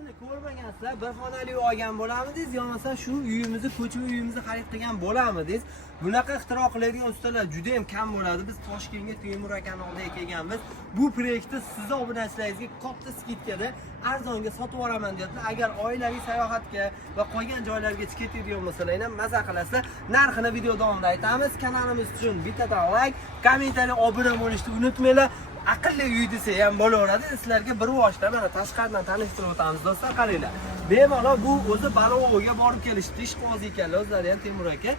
Bunaqasini ko'rmagansizlar, bir xonali uy olgan bo'lamidingiz, yo'qsa shu uyimizni, ko'chma uyimizni xarid qilgan bo'lamidingiz. Bunaqa ixtiro qiladigan ustalar juda ham kam bo'ladi. Biz Toshkentga Temur akaning oldiga kelganmiz. Bu proyektni sizni obunachilaringizga katta skidkada arzonga sotib yuboraman deyapti. Agar oilaviy sayohatga va qolgan joylarga ketadigan bo'lsalar ham maza qilasizlar. Narxini video davomida aytamiz. Kanalimiz uchun bittadan like, kommentariy, obuna bo'lishni unutmanglar. Aqlli uy desa ham bo'laveradi. Sizlarga bir vosita mana tashqaridan tanishtirib o'tamiz do'stlar, qaranglar. Bemalol bu o'zi Balovoga borib kelishdi, ishqo'zi ekanlar o'zlari ham Temur aka.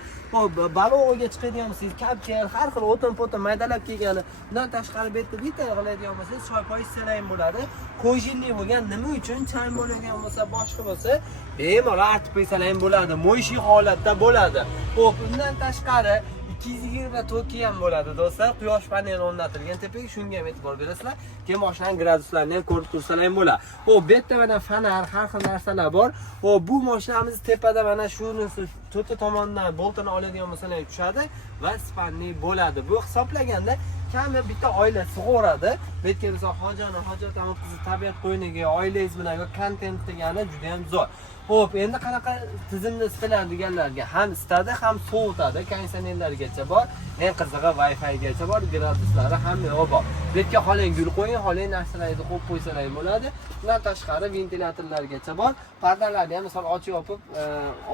Balovoga chiqadigan bo'lsangiz, kapchal, har xil o'tin-potin maydalab kelgani. Bundan tashqari bitta qiladigan bo'lsangiz, choypoy ichsalar ham bo'ladi. Qo'yjinli bo'lgan, nima uchun chang bo'ladigan bo'lsa, boshqa bo'lsa, bemalol artib qo'ysalar ham bo'ladi. Mo'yshi holatda bo'ladi. Xo'p, undan tashqari 224 ham bo'ladi do'stlar. Quyosh paneli o'rnatilgan tepaga, shunga ham e'tibor berasizlar. Keyin mashinaning graduslarini ham ko'rib tursalar ham bo'ladi. Xo'p, bu yerda mana fanar, har xil narsalar bor. Xo'p, bu mashinamiz tepada mana shunisi to'rtta tomondan boltini oladigan bo'lsalar ham tushadi va spanli bo'ladi. Bu hisoblaganda kami bitta oila sig'oradi. Bu yerga misol hojatxona qizi tabiat qo'yiniga, oilangiz bilan kontent qilgani juda ham zo'r. Xo'p, endi qanaqa tizimni istalar deganlarga ham istadi, ham sovutadi, konditsionerlargacha bor, eng qizig'i Wi-Fi gacha bor, graduslari hamma bor. Bu yerga xohlang gul qo'ying, xohlang narsalarni qo'yib qo'ysalar bo'ladi. Bundan tashqari ventilyatorlargacha bor. Pardalarni ham misol ochib yopib,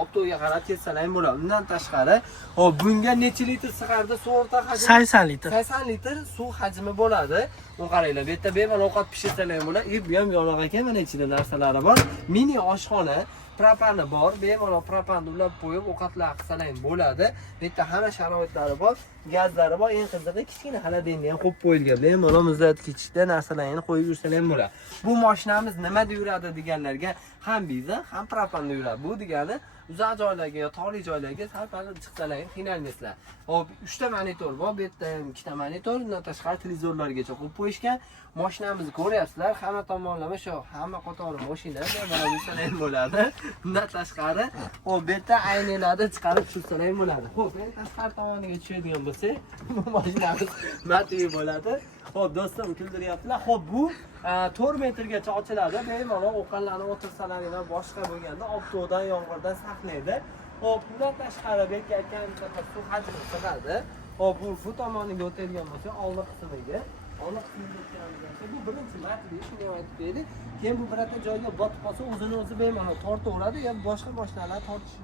optoga qarab ketsalar ham bo'ladi. Bundan tashqari, hop, bunga necha litr sig'arda suv o'rta hajmi? 80 litr. 80 litr suv hajmi bo'ladi. Bu qaranglar, bu yerda bemalol ovqat pishirsalar ham bo'ladi. Bu ham yonog'i ekan, mana ichida narsalari bor. Mini oshxona, propani bor, bemalol propanni ulab qo'yib ovqatlar qilsalar ham bo'ladi. Bu yerda hamma sharoitlari bor, gazlari bor, eng qizig'i kichkina xolodilnik ham qo'yib qo'yilgan. Bemalol muzlatgichda narsalarni qo'yib yursalar ham bo'ladi. Bu mashinamiz nimada yuradi deganlarga ham biza, ham propanda yuradi. Bu degani uzoq joylarga yo tog'li joylarga sal-pal chiqsalar ham qiynalmaysizlar. Hop, 3 ta monitor bor, bu yerda ham 2 ta monitor, undan tashqari televizorlargacha qo'yib qo'yishgan. Mashinamizni ko'ryapsizlar, hamma tomonlama shu, hamma qatori mashina, mana bunday ham bo'ladi. Undan tashqari, hop, bu yerda aynalarni chiqarib tushirsalar ham bo'ladi. Hop, endi tashqari tomoniga tushadigan bo'lsa, bu mashinamiz mativi bo'ladi. Hop, do'stlar, kuldiryaptilar. Hop, bu 4 metrgacha ochiladi. Bemalol ovqatlarni o'tirsalar va boshqa bo'lganda optodan, yomg'irdan saqlaydi. Hop, bundan tashqari bekka aytganimdek suv hajmi sig'adi. Hop, bu tomoniga o'tadigan bo'lsa, old qismiga bu birinchi matli, shuni aytib berdik. Keyin bu birata joyga botib qolsa, o'zini o'zi bemalol tortaveradi, yo boshqa mashinalar tortish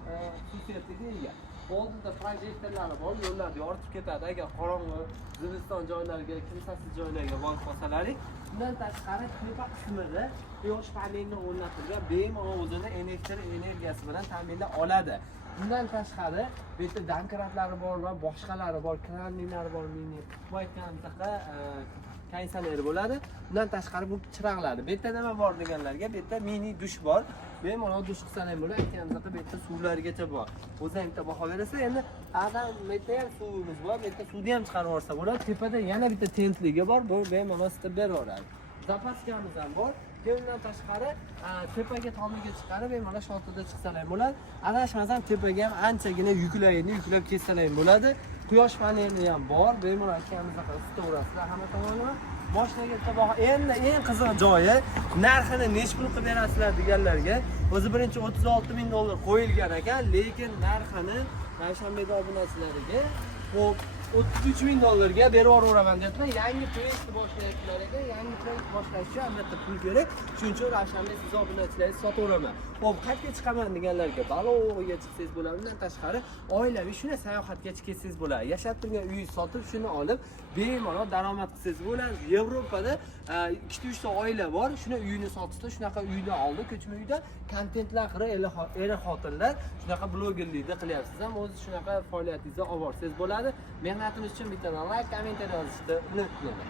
xususiyatiga ega. Oldida projektorlari bor, yo'llarni yoritib ketadi agar qorong'u, zimiston joylarga, kimsasiz joylarga borib qolsalaring. Bundan tashqari tepa qismida quyosh panelini o'rnatilgan, bemalol o'zini elektr energiyasi bilan ta'minlay oladi. Bundan tashqari bu yerda dankratlari bor va boshqalari bor, kranlilari bor, mini. Bu aytganimdek konditsioner bo'ladi. Bundan tashqari bu chiroqlari. Bu yerda nima bor deganlarga, bu yerda mini dush bor. Bemalol dush qilsalar ham bo'ladi. Aytganimdek bu yerda suvlargacha bor. O'zing bitta baho berasiz. Endi adam bu yerda ham suvimiz bor. Bu yerda suvni ham chiqarib yuborsa bo'ladi. Tepada yana bitta tentligi bor. Bu bemalol isitib beraveradi. Zapaskamiz ham bor. Bundan tashqari tepaga tomiga chiqarib bemalol shotida chiqsalar ham bo'ladi. Adashmasam tepaga ham anchagina yuklayni yuklab ketsalar ham bo'ladi. Quyosh paneli ham bor. Bemalol akamizga isitaverasizlar hamma tomonlama. Mashinaga baho. Endi eng qiziq joyi, narxini nech pul qilib berasizlar deganlarga, o'zi birinchi 36 ming dollar qo'yilgan ekan, lekin narxini Ravshanbek obunachilariga xo'p 33 ming dollarga berib yuboraman deyaptilar. Yangi proyekt boshlayaptilar ekan. Yangi proyekt boshlash uchun albatta pul kerak. Shuning uchun Ravshanbek siz obunachilaringiz sotaveraman. Xo'p, qayerga chiqaman deganlarga Balovoga chiqsangiz bo'ladi. Undan tashqari oilaviy shuna sayohatga ketsangiz bo'ladi. Yashab turgan uyingizni sotib, shuni olib bemalol daromad qilsangiz bo'ladi. Yevropada 2-3 ta oila bor. Shuni uyini sotishda, shunaqa uyni oldi, ko'chma uyda kontentlar qilib, er-xotinlar shunaqa blogerlikni qilyapsiz ham, o'zi shunaqa faoliyatingizni olib borsangiz bo'ladi. Mehnatimiz uchun bitta like, kommentariy yozishni unutmanglar.